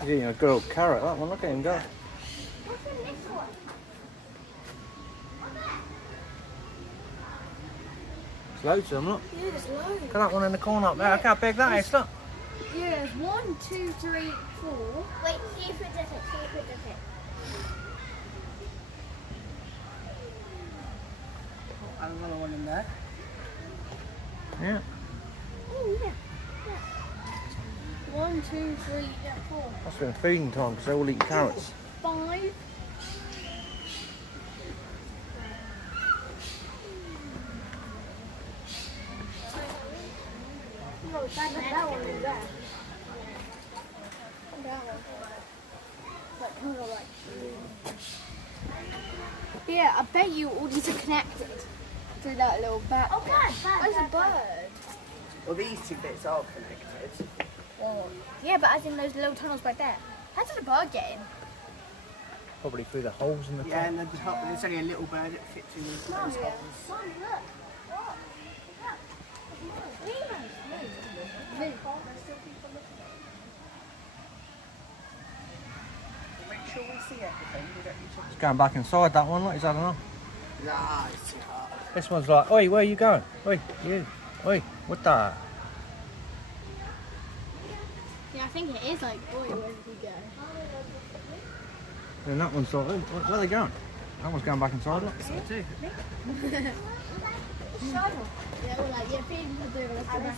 He's eating a good old carrot, that one. Look at him go. What's in this one? There's loads of them, look. Yeah, there's loads. Look at that one in the corner up there. Look how big that is, look. Yeah, there's 1, 2, 3, 4. Wait, see if it does it. See if it does it. Oh, and another one in there. Yeah. Oh, yeah. 1, 2, 3, 4. That's been feeding time because they all eat carrots. 5. No, that one is there. Yeah, I bet you all these are connected through that little back. Oh, Where's the bird? Well, these two bits are connected. Oh. Yeah, but as in those little tunnels right there. How did the bird get in? Probably through the holes in the Yeah, top. and the top, there's only a little bird that fits in those holes. Mom, look. Make sure we see everything. We don't need to... He's going back inside that one, look. He's had enough. Nah, it's too hard. This one's like, oi, where are you going? Oi, you. Oi, what the? Yeah, I think it is like, boy, where did he go? And that one's like, oh, where are they going? That one's going back inside, look. So too. Yeah, we're like, yeah, people do it. Let's go back.